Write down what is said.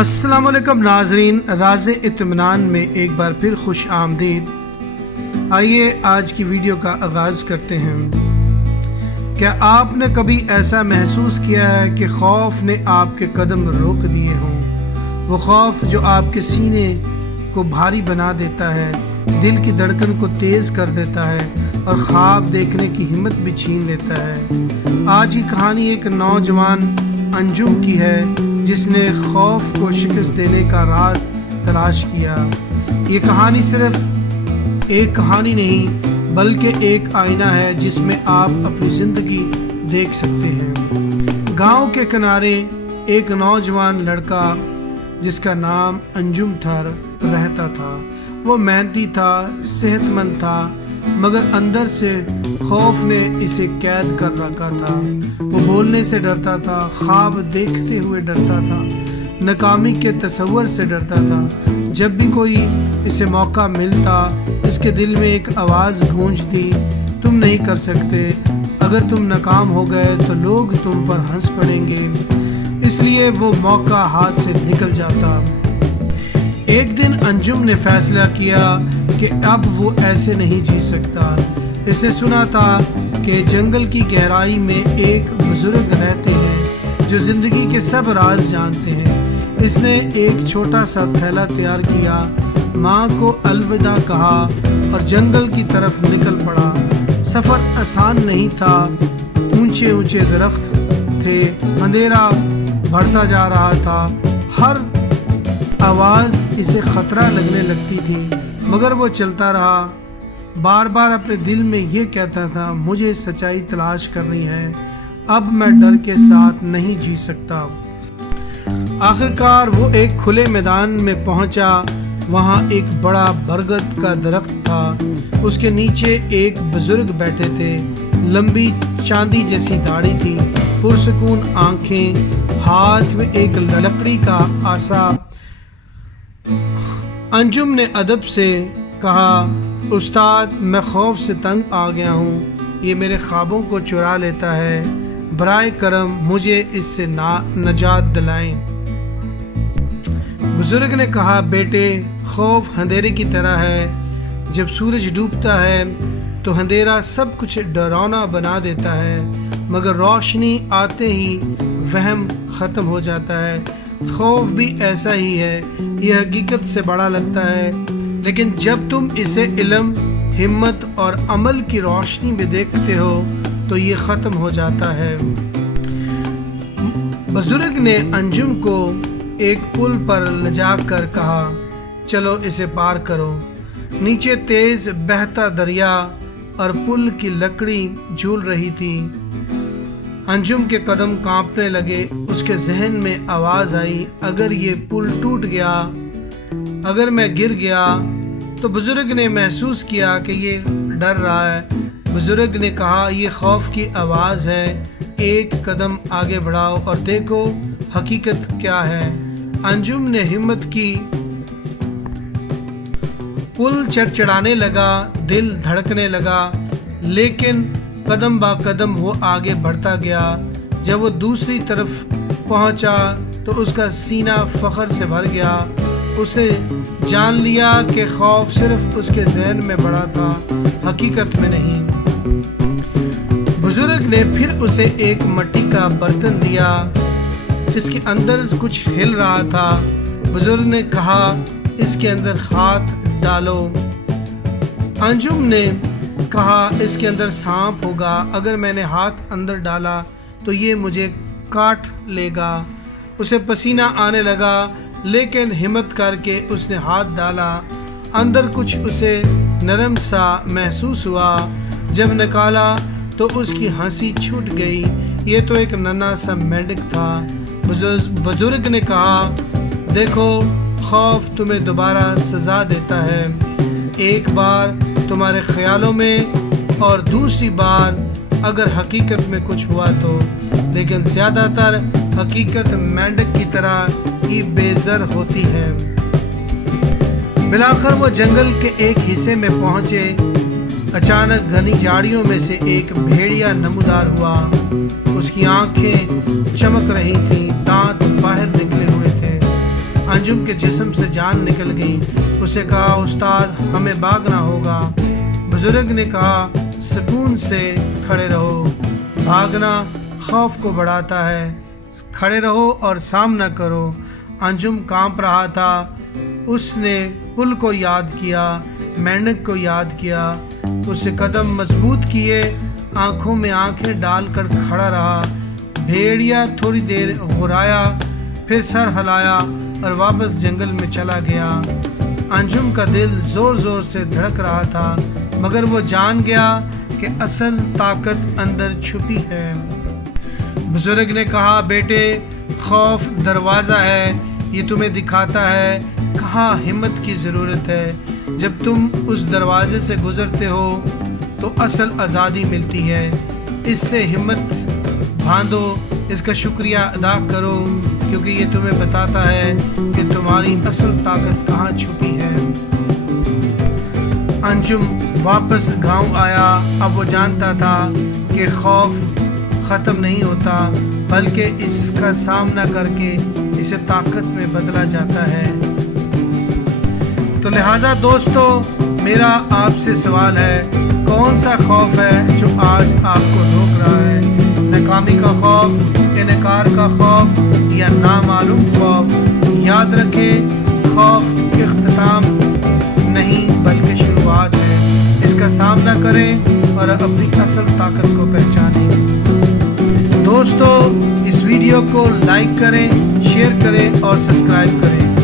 السلام علیکم ناظرین، راز اطمینان میں ایک بار پھر خوش آمدید۔ آئیے آج کی ویڈیو کا آغاز کرتے ہیں۔ کیا آپ نے کبھی ایسا محسوس کیا ہے کہ خوف نے آپ کے قدم روک دیے ہوں؟ وہ خوف جو آپ کے سینے کو بھاری بنا دیتا ہے، دل کی دھڑکن کو تیز کر دیتا ہے اور خواب دیکھنے کی ہمت بھی چھین لیتا ہے۔ آج کی کہانی ایک نوجوان انجم کی ہے جس نے خوف کو شکست دینے کا راز تلاش کیا۔ یہ کہانی صرف ایک کہانی نہیں بلکہ ایک آئینہ ہے جس میں آپ اپنی زندگی دیکھ سکتے ہیں۔ گاؤں کے کنارے ایک نوجوان لڑکا جس کا نام انجم تھا رہتا تھا۔ وہ محنتی تھا، صحت مند تھا، مگر اندر سے خوف نے اسے قید کر رکھا تھا۔ وہ بولنے سے ڈرتا تھا، خواب دیکھتے ہوئے ڈرتا تھا، ناکامی کے تصور سے ڈرتا تھا۔ جب بھی کوئی اسے موقع ملتا، اس کے دل میں ایک آواز گونجتی، تم نہیں کر سکتے، اگر تم ناکام ہو گئے تو لوگ تم پر ہنس پڑیں گے۔ اس لیے وہ موقع ہاتھ سے نکل جاتا۔ ایک دن انجم نے فیصلہ کیا کہ اب وہ ایسے نہیں جی سکتا۔ اس نے سنا تھا کہ جنگل کی گہرائی میں ایک بزرگ رہتے ہیں جو زندگی کے سب راز جانتے ہیں۔ اس نے ایک چھوٹا سا تھیلا تیار کیا، ماں کو الوداع کہا اور جنگل کی طرف نکل پڑا۔ سفر آسان نہیں تھا، اونچے اونچے درخت تھے، اندھیرا بڑھتا جا رہا تھا، ہر آواز اسے خطرہ لگنے لگتی تھی، مگر وہ چلتا رہا۔ بار بار اپنے دل میں یہ کہتا تھا، مجھے سچائی تلاش کرنی ہے، اب میں ڈر کے ساتھ نہیں جی سکتا۔ آخرکار وہ ایک کھلے میدان میں پہنچا۔ وہاں ایک بڑا برگد کا درخت تھا، اس کے نیچے ایک بزرگ بیٹھے تھے۔ لمبی چاندی جیسی داڑھی تھی، پرسکون آنکھیں، ہاتھ میں ایک لکڑی کا آسا۔ انجم نے ادب سے کہا، استاد، میں خوف سے تنگ آ گیا ہوں، یہ میرے خوابوں کو چرا لیتا ہے، برائے کرم مجھے اس سے نجات دلائیں۔ بزرگ نے کہا، بیٹے، خوف اندھیرے کی طرح ہے، جب سورج ڈوبتا ہے تو اندھیرا سب کچھ ڈراؤنا بنا دیتا ہے، مگر روشنی آتے ہی وہم ختم ہو جاتا ہے۔ خوف بھی ایسا ہی ہے، یہ حقیقت سے بڑا لگتا ہے، لیکن جب تم اسے علم، ہمت اور عمل کی روشنی میں دیکھتے ہو تو یہ ختم ہو جاتا ہے۔ بزرگ نے انجم کو ایک پل پر لجا کر کہا، چلو اسے پار کرو۔ نیچے تیز بہتا دریا اور پل کی لکڑی جھول رہی تھی۔ انجم کے قدم کانپنے لگے، اس کے ذہن میں آواز آئی، اگر یہ پل ٹوٹ گیا، اگر میں گر گیا تو۔ بزرگ نے محسوس کیا کہ یہ ڈر رہا ہے۔ بزرگ نے کہا، یہ خوف کی آواز ہے، ایک قدم آگے بڑھاؤ اور دیکھو حقیقت کیا ہے۔ انجم نے ہمت کی، پل چڑچڑانے لگا، دل دھڑکنے لگا، لیکن قدم با قدم وہ آگے بڑھتا گیا۔ جب وہ دوسری طرف پہنچا تو اس کا سینہ فخر سے بھر گیا۔ اسے جان لیا کہ خوف صرف اس کے ذہن میں بڑا تھا، حقیقت میں نہیں۔ بزرگ نے پھر اسے ایک مٹی کا برتن دیا جس کے اندر کچھ ہل رہا تھا۔ بزرگ نے کہا، اس کے اندر ہاتھ ڈالو۔ انجم نے کہا، اس کے اندر سانپ ہوگا، اگر میں نے ہاتھ اندر ڈالا تو یہ مجھے کاٹ لے گا۔ اسے پسینہ آنے لگا، لیکن ہمت کر کے اس نے ہاتھ ڈالا۔ اندر کچھ اسے نرم سا محسوس ہوا۔ جب نکالا تو اس کی ہنسی چھوٹ گئی، یہ تو ایک ننھا سا مینڈک تھا۔ بزرگ نے کہا، دیکھو، خوف تمہیں دوبارہ سزا دیتا ہے، ایک بار تمہارے خیالوں میں اور دوسری بار اگر حقیقت میں کچھ ہوا تو، لیکن زیادہ تر حقیقت مینڈک کی طرح ہی بے زر ہوتی ہے۔ بلاخر وہ جنگل کے ایک حصے میں پہنچے۔ اچانک گھنی جھاڑیوں میں سے ایک بھیڑیا نمودار ہوا۔ اس کی آنکھیں چمک رہی تھیں، دانت باہر نکلے ہوئے تھے۔ انجم کے جسم سے جان نکل گئی۔ اسے کہا استاد ہمیں بھاگنا ہوگا۔ بزرگ نے کہا سکون سے کھڑے رہو، بھاگنا خوف کو بڑھاتا ہے، کھڑے رہو اور سامنا کرو۔ انجم کانپ رہا تھا، اس نے پل کو یاد کیا، مینڈک کو یاد کیا، اسے قدم مضبوط کیے، آنکھوں میں آنکھیں ڈال کر کھڑا رہا۔ بھیڑیا تھوڑی دیر غرایا، پھر سر ہلایا اور واپس جنگل میں چلا گیا۔ انجم کا دل زور زور سے دھڑک رہا تھا، مگر وہ جان گیا کہ اصل طاقت اندر چھپی ہے۔ بزرگ نے کہا بیٹے خوف دروازہ ہے، یہ تمہیں دکھاتا ہے کہاں ہمت کی ضرورت ہے۔ جب تم اس دروازے سے گزرتے ہو تو اصل آزادی ملتی ہے۔ اس سے ہمت باندھو، اس کا شکریہ ادا کرو، کیونکہ یہ تمہیں بتاتا ہے کہ تمہاری اصل طاقت کہاں چھپی ہے۔ انجم واپس گاؤں آیا۔ اب وہ جانتا تھا کہ خوف ختم نہیں ہوتا، بلکہ اس کا سامنا کر کے اسے طاقت میں بدلا جاتا ہے۔ تو لہٰذا دوستو، میرا آپ سے سوال ہے، کون سا خوف ہے جو آج آپ کو روک رہا ہے؟ ناکامی کا خوف، انکار کا خوف یا نامعلوم خوف؟ یاد رکھیں، خوف اختتام نہیں بلکہ شروعات ہے۔ اس کا سامنا کریں اور اپنی اصل طاقت کو پہچانیں۔ دوستو، اس ویڈیو کو لائک کریں، شیئر کریں اور سبسکرائب کریں۔